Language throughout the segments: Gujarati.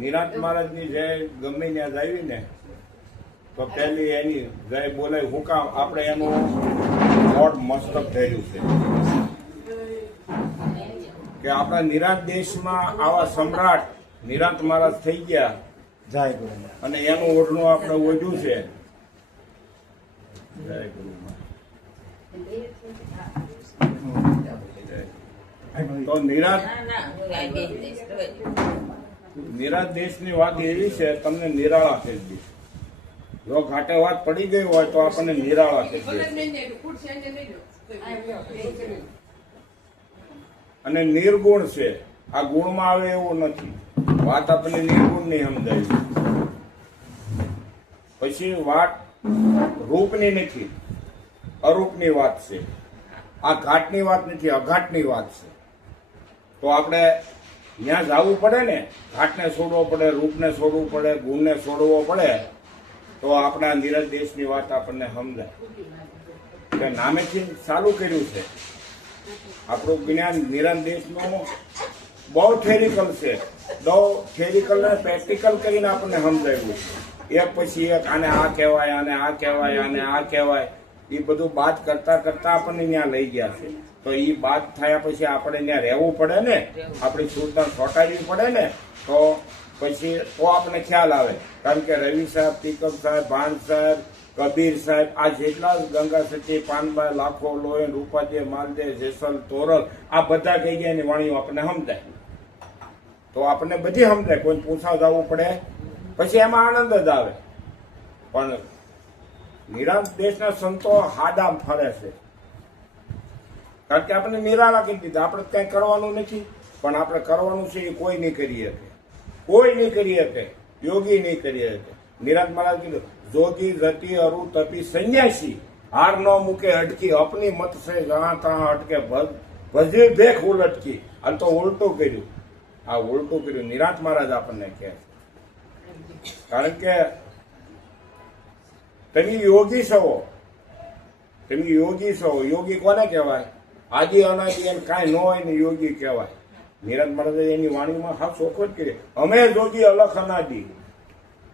નિરાંત મહારાજની જય ગમે ત્યાં આવી ને તો પેલી એની જય બોલાય હું કામ આપણે એનું મોઢ મસ્તક થયેલું છે કે આપણા નિરાંત દેશમાં આવા સમ્રાટ નિરાંત મહારાજ થઈ ગયા જય ગુરુ અને એનું ઓઢણું આપણે ઓઢ્યું છે. જય ગુરુ તો નિરાંત દેશની વાત એવી છે તમને નિરાળા કરી દે. જો ઘાટે વાત પડી ગઈ હોય તો આપણને નિરાળા કરી દે. અને નિર્ગુણ છે, આ ગુણમાં આવે એવું નથી. વાત આપણને નિર્ગુણ નહીં સમજાય. પછી વાત રૂપની નથી, અરૂપની વાત છે. આ ઘાટની વાત નથી, અઘાટની વાત છે. તો આપણે ત્યાં જવું પડે ને, ઘાટને છોડવો પડે, રૂપને છોડવું પડે, ગુણને છોડવો પડે, તો આપણા નિરાંત દેશની વાત આપણને સમજાય કે નામેથી ચાલુ કર્યું છે. આપણું જ્ઞાન નિરાંત દેશનું બહુ થેરિકલ છે, બહુ થેરિકલ ને પ્રેક્ટિકલ કરીને આપણને સમજાવ્યું. એક પછી એક આને આ કહેવાય, આને આ કહેવાય, આને આ કહેવાય, એ બધું બાદ કરતા કરતા આપણને ત્યાં લઈ ગયા છે. તો એ બાદ થયા પછી આપણે ત્યાં રહેવું પડે ને, આપણી સુરતા ચોંટાડવી પડે ને, તો પછી તો આપણને ખ્યાલ આવે. કારણ કે રવિ સાહેબ, ટીકમ સાહેબ, ભાન સાહેબ, કબીર સાહેબ, આ જેટલા ગંગા સતી, પાનબાઈ, લાખો, લોયન, રૂપાદે, માલદે, જેસલ, તોરલ, આ બધા કહી ગયા એની વાણીઓ આપણને સમજાય. તો આપણને બધી સમજાય, કોઈ પૂછવા જવું પડે પછી એમાં આનંદ જ આવે. પણ નિરાંત દેશના સંતો હાડા ફરે છે, કારણ કે આપણે નિરાળા કરી દીધા. આપણે કઈ કરવાનું નથી, પણ આપણે કરવાનું છે એ કોઈ નહીં કરી શકે, કોઈ નહીં કરી શકે, યોગી નહીં કરી શકે. નિરાંત મહારાજ કીધું, જોગી જતી અરુ તપી સંન્યાસી હાર ન મૂકે અટકી, અપની મત સે જણા તણા અટકે, ભજવી ભેખ ઉલટકી. આ તો ઉલટું કર્યું, આ ઉલટું કર્યું નિરાંત મહારાજ આપણને કહે છે. કારણ કે તમે યોગી છો, તમે યોગી છો. યોગી કોને કહેવાય? આદિ અનાદિ એમ કાંઈ ન હોય ને યોગી કહેવાય. નિરાંત મહારાજે એની વાણીમાં હા ચોખ્ખો જ કરી, અમે જોગી અલખ અનાદિ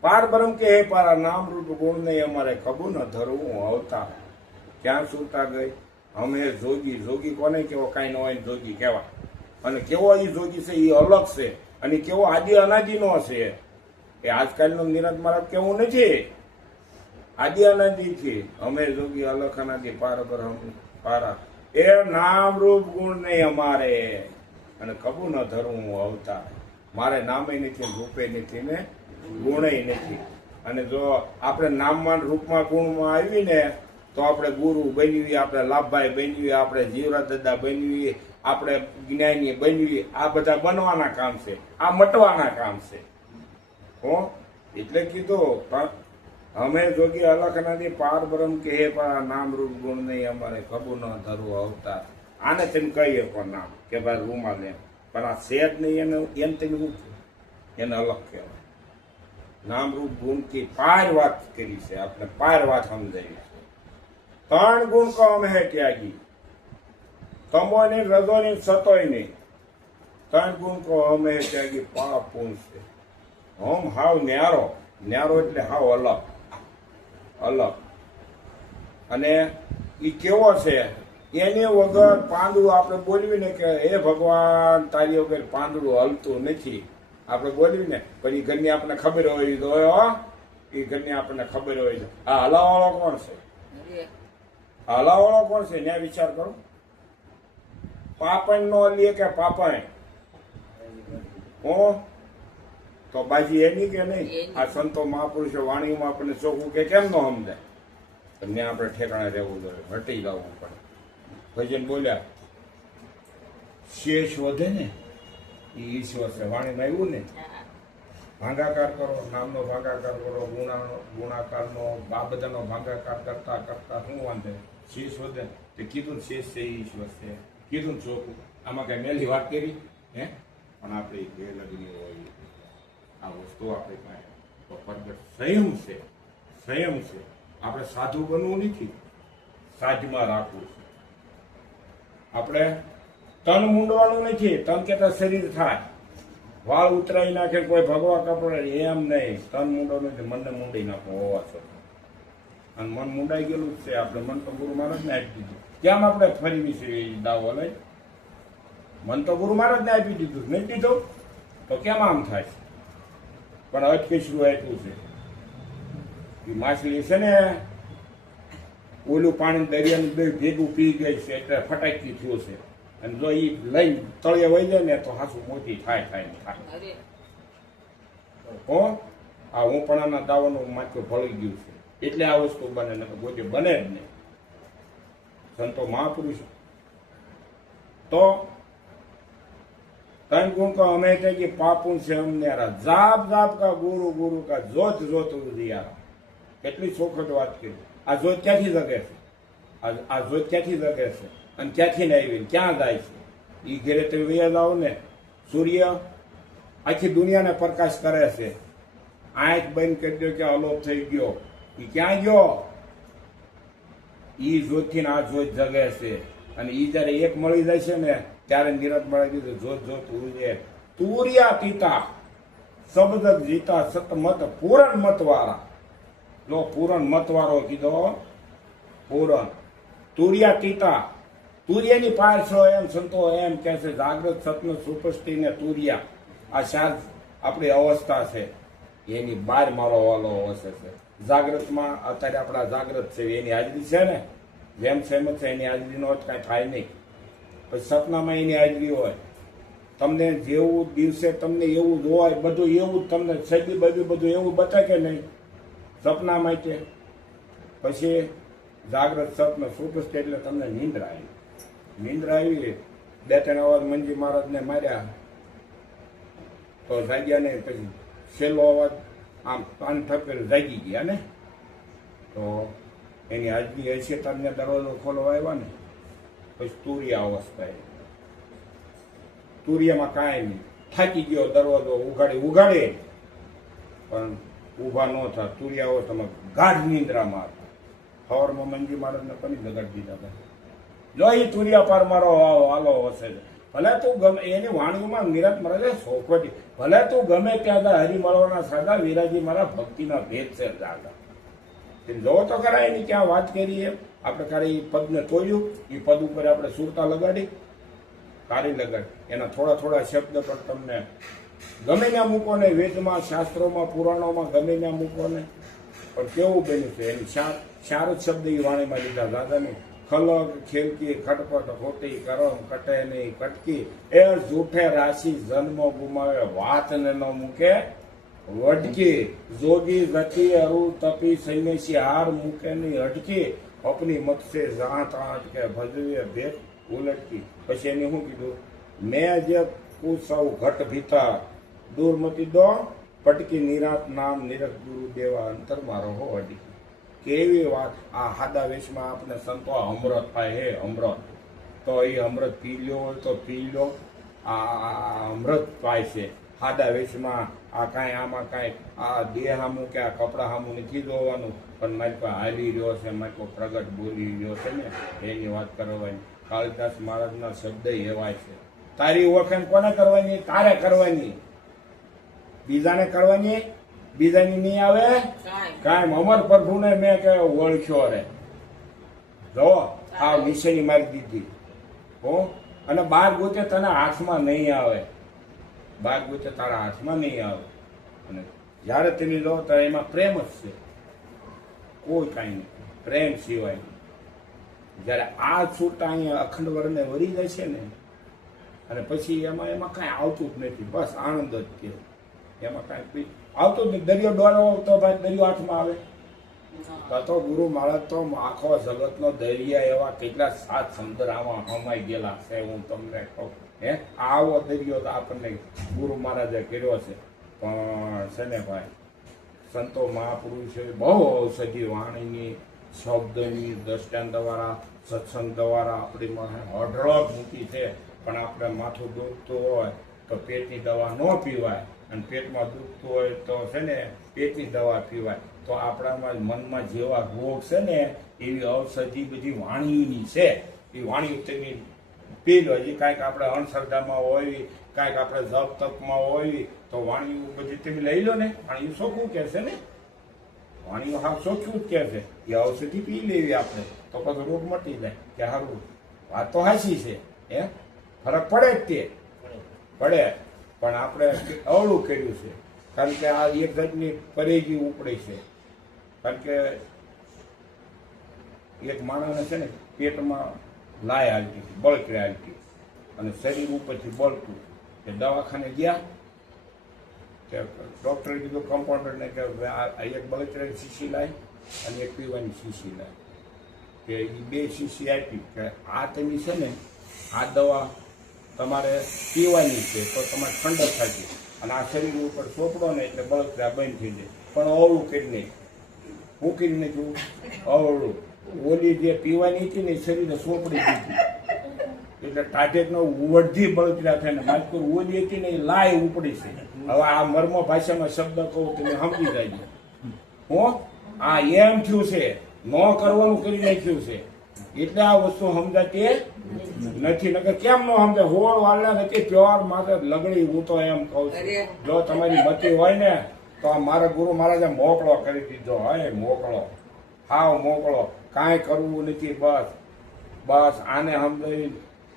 પાર બ્રહ્મ કે હે પારા, નામ રૂપ ગુણ નહીં અમારે કબૂ ન ધરવું અવતાર. ક્યાં સુતા ગઈ? અમે જોગી. જોગી કોને કેવો? કાંઈ ન હોય ને જોગી કહેવાય. અને કેવો એ જોગી છે એ અલગ છે, અને કેવો આદિ અનાદિ નો છે. એ આજકાલનો નિરાંત મહારાજ કેવું નથી, આદિ અનાદિ છે. અમે જોગી અલખ અનાદિ પાર બ્રહ્મ પારા, એ નામ રૂપ ગુણ નહીં અમારે, અને કબૂ ન ધરવું અવતાર. મારે નામે નથી, રૂપે નથી ને ગુણે નથી. અને જો આપણે નામમાં રૂપમાં ગુણમાં આવી ને તો આપણે ગુરુ બનવી, આપણે લાભભાઈ બનવી, આપણે જીવરા દાદા બનવી, આપણે જ્ઞાની બનવી. આ બધા બનવાના કામ છે, આ મટવાના કામ છે. એટલે કીધું અમે જોગી અલખ નથી પાર બ્રહ્મ કે હે પારા, નામ રૂપ ગુણ નહીં અમારે કબૂ ન ધરવું અવતાર. આને તેમ કહીએ પણ નામ કે ભાઈ રૂમાલ એમ, પણ આ શેર નહીં એને એમ તેમ એને અલગ કહેવાય. નામ રૂપ ગુણ થી પાર વાત કરી છે આપણે, પાર વાત સમજાવી છે. ત્રણ ગુણ કહો અમે હે ત્યાગી, તમો નહીં, રજો નહીં, સતોય નહીં. ત્રણ ગુણ કહો અમે હે ત્યાગી, પાપ પૂર્ણ છે. હોમ હાવ ન્યારો, ન્યારો એટલે હાવ અલગ, અલગ. અને એ કેવો છે? એની વગર પાંદડું આપણે બોલવી ને કે હે ભગવાન તારી વગર પાંદડું હલતું નથી, આપણે બોલવી ને, પણ એ ઘરની આપણને ખબર હોય તો એ ઘરની આપણને ખબર હોય છે. આ હલાવાળો કોણ છે? આ હલાવાળો કોણ છે? ત્યાં વિચાર કરો. પાપણ નો લે કે પાપણ તો બાજી એની કે નહીં? આ સંતો મહાપુરુષો વાણીમાં આપણને ચોખ્ખું કે કેમ નો સમજાય? તમને આપણે ઠેકાણે રહેવું જોઈએ, હટી જવું પડે. ભજન બોલ્યા, શેષ વધે ને એ ઈશ્વર છે. વાણીમાં આવ્યું ને, ભાંગાકાર કરો, નામનો ભાંગાકાર કરો, ગુણાકારનો, આ બધાનો ભાંગાકાર કરતા કરતા શું વાંધે? શેષ વધે તે કીધું શેષ છે એ ઈશ્વર છે, કીધું ચોખ્ખું. આમાં કઈ મેલી વાત કરી હે? પણ આપણે ગેરલગની હોય આ વસ્તુ આપણી પાસે તો પ્રગટ સંયમ છે, સંયમ છે. આપણે સાધુ બનવું નથી, સાજમાં રાખવું છે. આપણે તન મૂંડવાનું નથી, તન કેતા શરીર થાય. વાળ ઉતરાઈ નાખે, કોઈ ભગવા કપડે, એમ નહીં. તન મૂંડો નથી, મનને મૂંડી નાખો હોવા છતાં. અને મન મૂંડાઈ ગયેલું જ છે. આપણે મન તો ગુરુ મહારાજને આપી દીધું. કેમ આપણે ફરી વિશે દાવો લઈ? મન તો ગુરુ મહારાજને આપી દીધું, નહીં દીધું તો કેમ આમ થાય? પણ અટકેશરું આપ્યું છે. એ માછલી છે ને, ઓલું પાણી દરિયાનું બે ભેગું પી ગઈ છે એટલે ફટાકી થયું છે. અને જો એ લઈને તળિયે વહી જાય ને તો હાસું મોટી થાય. હો, આ ઊંપણાના દાવાનું માથું ભળી ગયું છે એટલે આ વસ્તુ બને, ને ગોતે બને જ નહીં. સંતો મહાપુરુષ તો તન ગુણ કો અમે કે પાપુન છે અમને જાપ જાપ કા ગુરુ ગુરુ કા જોત જોત ઉદિયારા. કેટલી ચોખટ વાત કરી. આ જોત ક્યાંથી જગે છે? આ જોત ક્યાંથી જગે છે અને ક્યાંથી ને આવી ક્યાં જાય છે? એ ઘેરે તમે વૈયા જાઓ ને, સૂર્ય આખી દુનિયાને પ્રકાશ કરે છે. આંખ બંધ કરી દો કે અલોપ થઈ ગયો. એ ક્યાં ગયો? ઈ જોતથી આ જોત જગે છે. અને ઈ જયારે એક મળી જાય છે ને ત્યારે નિરત મળી દીધું જોત જોત ઉજે. તુરિયા પિતા શબ્દ જીતા સતમત પૂરણ મતવાળા. જો પૂરણ મતવાળો કીધો, પૂરણ તુરિયા ટીતા. તુર્યની પાછળ એમ સંતો એમ કે છે, જાગ્રત સપન સુપષ્ટિ ને તુરિયા. આ શાંત આપણી અવસ્થા છે એની બહાર મારો વાલો અવસ્થા છે. જાગ્રતમાં અત્યારે આપણા જાગ્રત છે એની હાજરી છે ને, જેમ સેમ છે એની હાજરી નો કાંઈ થાય નહીં. પછી સપનામાં એની હાજરી હોય. તમને જેવું દિવસે તમને એવું જ હોય, બધું એવું જ તમને છબી બબી બધું એવું બતાવે કે નહીં સપના માટે. પછી જાગ્રત સપન સુપષ્ટિ એટલે તમને નિંદ્રા આવી. નિંદ્રા આવી, બે ત્રણ અવાજ મંજી મહારાજને માર્યા તો જાગ્યા નહીં. પછી છેલ્લો અવાજ આમ કાન ઠપેલ જાગી ગયા ને, તો એની હાજરી હશે તમને દરવાજો ખોલવા આવ્યા ને. પછી તુરિયા અવસ્થા. તુરિયામાં કાંઈ નહીં, થાકી ગયો, દરવાજો ઉગાડે પણ ઊભા ન થાય. તુરિયા અવસ્થામાં ગાઢ નિંદ્રામાં હતા. સવારમાં મંજી મહારાજને પણ લગાડી દીધા હતા. જો એ તુરિયા પાર મારો હાલો હશે. ભલે તું ગમે એની વાણીઓમાં નિરત મહારાજે સોખવટી, ભલે તું ગમે ત્યાં હરી મળવાના સાદા વિરાજી મારા ભક્તિના ભેદ છે દાદા. જોવો તો ખરા એની ક્યાં વાત કરીએ આપણે. ખાલી પદને તોડ્યું, એ પદ ઉપર આપણે સુરતા લગાડી, કાળી લગાડી, એના થોડા થોડા શબ્દ પર તમને ગમે ત્યાં મૂકો ને, વેદમાં શાસ્ત્રોમાં પુરાણોમાં ગમે ત્યાં મૂકો ને. પણ કેવું બન્યું છે એની ચાર જ શબ્દ એ વાણીમાં લીધા દાદાની. ખલગ ખેલકી ખટપટ હોતી કરમ કટે નહીં કટકી. એ જૂઠે રાશિ જન્મ ગુમાવે વાતને ન મૂકે વટકી. જોગી ગતિ અરુ તપી સૈનેશી હાર મૂકે નહીં અટકી. અપની મત સે જાત આટ કે ભજવે ભેટ ઉલટકી. પછી એને શું કીધું? મેં જે સૌ ઘટ ભીતા દૂરમતી દો પટકી નિરાત નામ નિરત ગુરુ દેવા અંતર મારો હો અડી. કેવી વાત. આ હાદા વેશમાં આપણે સંતો અમૃત થાય. હે અમૃત, તો એ અમૃત પી લ્યો હોય તો પી લો. આ અમૃત પાય છે હાદા વેશમાં. આ કાંઈ આમાં કાંઈ આ દેહ હામું કે આ કપડા હામું નથી જોવાનું, પણ મારી પાસે હાલી રહ્યો છે, મારી પાસે પ્રગટ બોલી રહ્યો છે ને એની વાત કરવાની. કાળીદાસ મહારાજના શબ્દ એવાય છે. તારી ઓળખાણ કોને કરવાની? તારે કરવાની. બીજાને કરવાની? બીજાની નહીં આવે કાંઈ. અમર પ્રભુને મેં કે ઓળખ્યો રે. જો આ વિષયની મારી દીધી હો. અને બાર ગોતે તને હાથમાં નહીં આવે. બાર ગોતે તારા હાથમાં નહીં આવે. અને જયારે તેની લો તો એમાં પ્રેમ જ છે, કોઈ કાંઈ નહીં. પ્રેમ સિવાય. જયારે આ છૂટા અહીંયા અખંડ વર્ણને વરી જાય છે ને, અને પછી એમાં કાંઈ આવતું જ નથી. બસ આનંદ જ કે એમાં કાંઈ આવતો જ નહીં. દરિયો ડોળો તો ભાઈ દરિયો હાથમાં આવે તો ગુરુ મહારાજ તો આખો જગતનો દરિયા એવા કેટલા 7 સમુદ્ર આમાં હમાઈ ગયેલા છે. હું તમને કહું હે, આવો દરિયો તો આપણને ગુરુ મહારાજે કર્યો છે. પણ છે ને ભાઈ, સંતો મહાપુરુષે બહુ ઔષધિ વાણીની, શબ્દની, દ્રષ્ટાંત દ્વારા, સત્સંગ દ્વારા આપણી અઢળક મૂકી છે. પણ આપણે માથું દુખતું હોય તો પેટની દવા ન પીવાય, અને પેટમાં દુખતું હોય તો છે ને પેટની દવા પીવાય. તો આપણામાં મનમાં જેવા રોગ છે ને એવી ઔષધિ બધી વાણીની છે. એ વાણી તેની પી લો. હજી કાંઈક આપણે અણસરદામાં હોય, કાંઈક આપણે જપ તપમાં હોય તો વાણિયું બધી તમે લઈ લો ને, વાણિયું ચોખ્ખું કે છે ને, વાણિયું હા ચોખ્ખું જ કે છે એ ઔષધિ પી લેવી આપણે તો પછી રોગ મટી જાય કે સારું. વાત તો હાચી છે, હે ફરક પડે જ તે પડે, પણ આપણે અવળું કર્યું છે. કારણ કે આ એક જાતની પરેજી ઉપડી છે. કારણ કે એક માણસને છે ને પેટમાં લાય હાલતી હતી, બળતરી હાલતી, અને શરીર ઉપરથી બળતું. કે દવાખાને ગયા કે ડૉક્ટરે કીધું કમ્પાઉન્ડરને કે આ એક બળતરાની શીશી લાય અને એક પીવાની શીશી લાય. કે એ 2 શીશી આપી કે આ તમે છે ને આ દવા તમારે પીવાની છે તો તમારે ઠંડક થશે, અને આ શરીર ઉપર ચોપડો ને એટલે બળતરા બંધ થઈ જાય. પણ અવળું કરી નહીં, હું કરી નાખ્યું અવળું. ઓલી જે પીવાની હતી ને શરીરને સોંપડી દીધી એટલે ટાઢેકનો વડધી બળતરા થાય ને માલકુર ઓલી હતી ને એ લાય ઉપડી છે. હવે આ મર્મ ભાષામાં શબ્દ કહું તમે સમજી જાય. હું આ એમ થયું છે, ન કરવાનું કરી નાખ્યું છે એટલે આ વસ્તુ સમજાતી નથી. નકર કેમ ન સમજે? હોળ વાળા નથી પ્યોર મારે લગડી. હું તો એમ કહું છું, જો તમારી મતી હોય ને તો આ મારા ગુરુ મહારાજે મોકળો કરી દીધો. હે મોકળો, હાવ મોકળો, કાંઈ કરવું નથી. બસ આને સમજાવી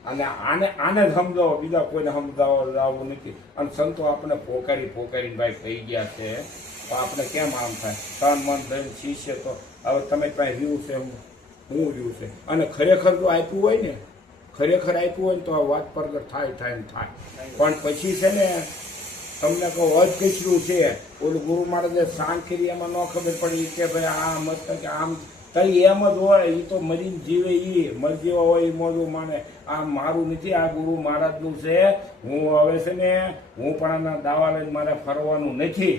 અને આને જ સમજાવો, બીજા કોઈને સમજાવવું નથી. અને સંતો આપણે પોકારી ભાઈ થઈ ગયા છે તો આપણે કેમ આમ થાય? તન મન ધન શિષ્ય તો હવે તમે પાસે રહ્યું છે, હું રહ્યું છે. અને ખરેખર જો આપ્યું હોય ને, ખરેખર આપ્યું હોય ને તો આ વાત પ્રગટ થાય. પણ પછી છે ને તમને કહું અધકચરું છે. ઓલું ગુરુ મહારાજે શાંત કરી એમાં ન ખબર પડી કે ભાઈ આ મત કે આમ તઈ એમ જ હોય. એ તો મરીને જીવે, એ મરજીવા હોય એ મોજું માને. આ મારું નથી, આ ગુરુ મહારાજનું છે. હું હવે છે ને હું પણ આના દાવા લઈને મારે ફરવાનું નથી.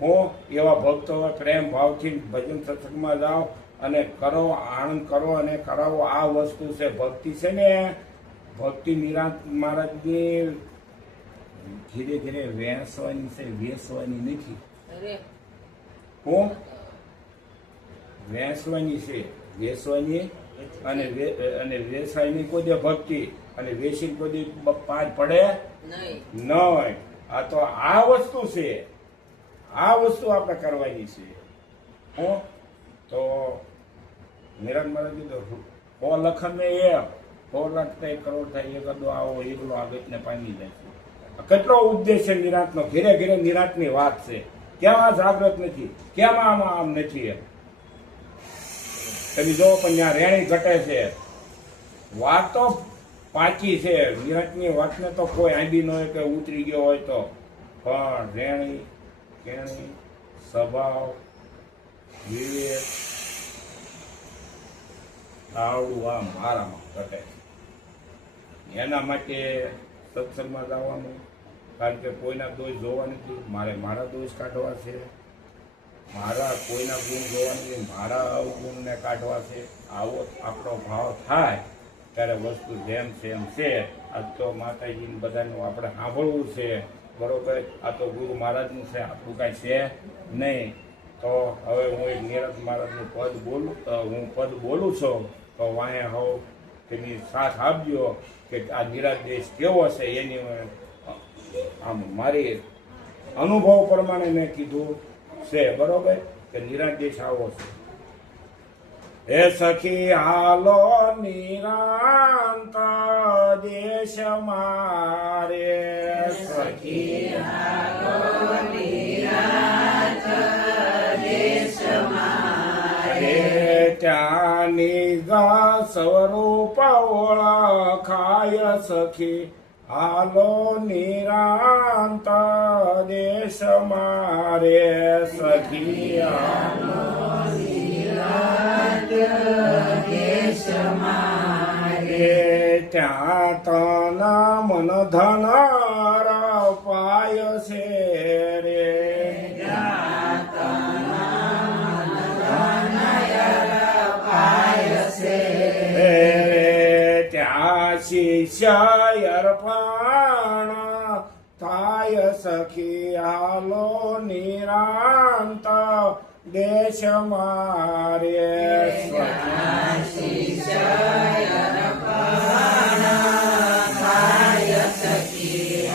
હું એવા ભક્તો પ્રેમ ભાવથી ભજન સત્સંગમાં જાઓ અને કરો, આનંદ કરો અને કરાવો. આ વસ્તુ છે ભક્તિ. છે ને ભક્તિ નિરાંત મહારાજની ધીરે ધીરે વેસવાની છે, વેસવાની નથી. હું વેસવાની છે, વેસવાની અને વેસાયની કોઈ દે ભક્તિ અને વેસી કોઈ દે પાર પડે નહીં. આ તો આ વસ્તુ છે, આ વસ્તુ આપણે કરવાની છે. હું તો નિરાંત મહારાજ કીધું 100 લખન ને 100 લાખ થાય, કરોડ થાય, એકદો આવો એકલો આગતને પામી જાય છે. કેટલો ઉપદેશ છે નિરાંતનો. ઘેરે ઘેરે નિરાંતની વાત છે. કેમ આ જાગ્રત નથી? કેમ આમ નથી? તમે જો પણ ત્યાં રેણી ઘટે છે. વાત તો પાકી છે. નિરાંતની વાતને તો કોઈ આંબી ન હોય કે ઉતરી ગયો હોય તો, પણ રેણી કેણી સ્વભાવ વિવેક આવડું આ મારામાં ઘટે. એના માટે સત્સંગમાં જવાનું. કારણ કે કોઈના દોષ જોવા નથી, મારે મારા દોષ કાઢવા છે. મારા કોઈના ગુણ જોવા નથી, મારા અવગુણને કાઢવા છે. આવો આપણો ભાવ થાય ત્યારે વસ્તુ જેમ છે એમ છે. આ તો માતાજીને બધાનું આપણે સાંભળવું છે, બરોબર. આ તો ગુરુ મહારાજનું છે, આપણું કાંઈ છે નહીં. તો હવે હું એક નિરાંત મહારાજનું પદ બોલું છું તો વાંહે હોવ તેની સાથ આપજો કે આ નિરાંત દેશ કેવો છે. એની આમ મારી અનુભવ પ્રમાણે મેં કીધું છે, બરોબર, કે નિરાંત દેશ આવો છે. હે સખી હાલો નિરાંત દેશ મારે, સખી હાલો નિરાંત દેશ મારે. ત્યાંની સ્વરૂપ ઓળખાય સખી હાલો નિરાંત દેશ મારે, સખી હાલો નિરાંત દેશ મારે. ત્યાં તન મન ધન પાય છે રે, ત્યાં તન મન ધન પાય છે રે. ત્યાં શિષ્ય અર્પણ થાય સખી હાલો નિરાંત દેશ મારે, શિષ્ય અર્પણ થાય સખી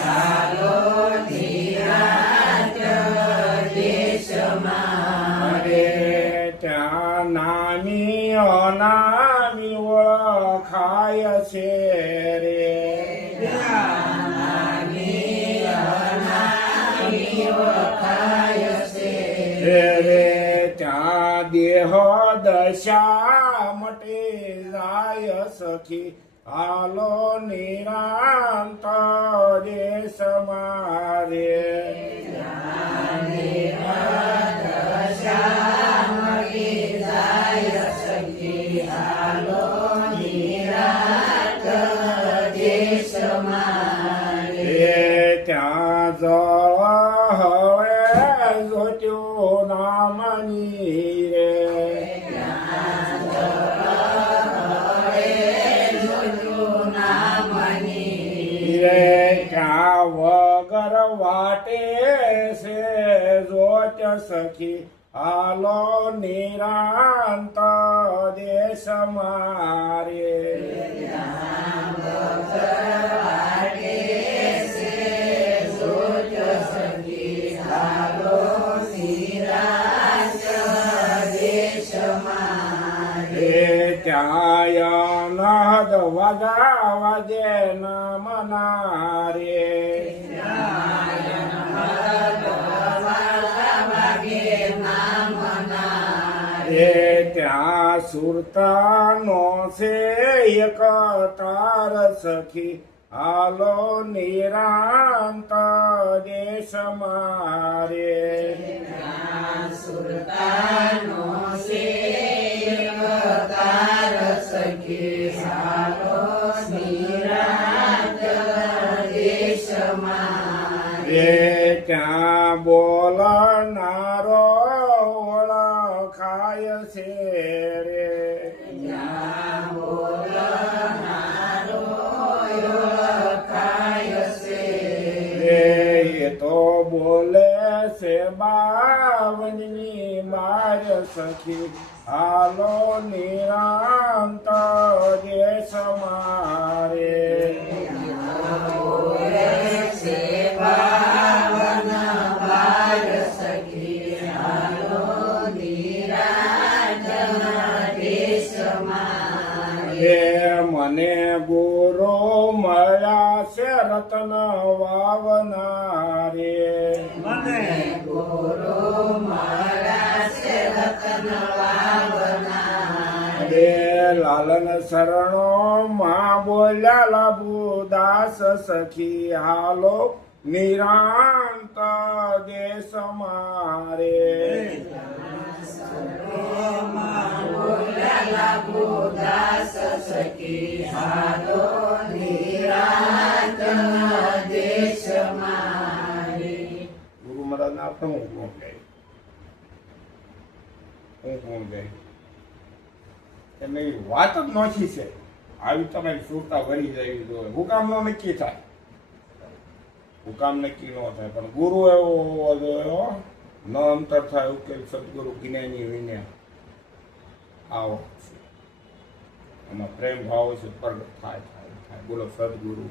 અનામી અનામી ઓળખાય છે રે રે ત્યાં દેહ દશા મટે જાય સખી હાલો નિરાંત દેશ મારે ત્યાં જળ હવે જોત્યો નામની રે ક્યાં વગર વાટે છે જોત સખી હાલો નિરાંત દેશ મારે ત્યાં નદ વગાવા જે નામના રે ત્યાં સુરતાનો છે એક તાર સખી હાલો નિરાંત દેશ મારે સુરતાનો છે ત્યાં બોલનારો ઓળખાય છે રે એ તો બોલે છે બાવનની માર સખી હાલો નિરાંત દેશ મારે મને ગુરુ મળ્યા છે રતન વાવનારે મને ગુરુ મળ્યા છે રતન વાવનારે લાલન શરણો માં બોલ્યા લાભુદાસ સખી હાલો નિરાંત દેશ મારે લાભુદાસ સખી હાલો નિરાંત દેશ મારે ગુરુ મહારાજ ને આપણે હું કોણ કહે એમની વાત જ નોખી છે આવી તમારી સુરતા ભરી જવી જોઈએ હુકામ નો નક્કી થાય હુકામ નક્કી ન થાય પણ ગુરુ એવો હોવો જોઈએ ન અંતર થાય ઉકેલ સદગુરુ જ્ઞાની વિને આવો એમાં પ્રેમ ભાવ છે પ્રગટ થાય બોલો સદગુરુ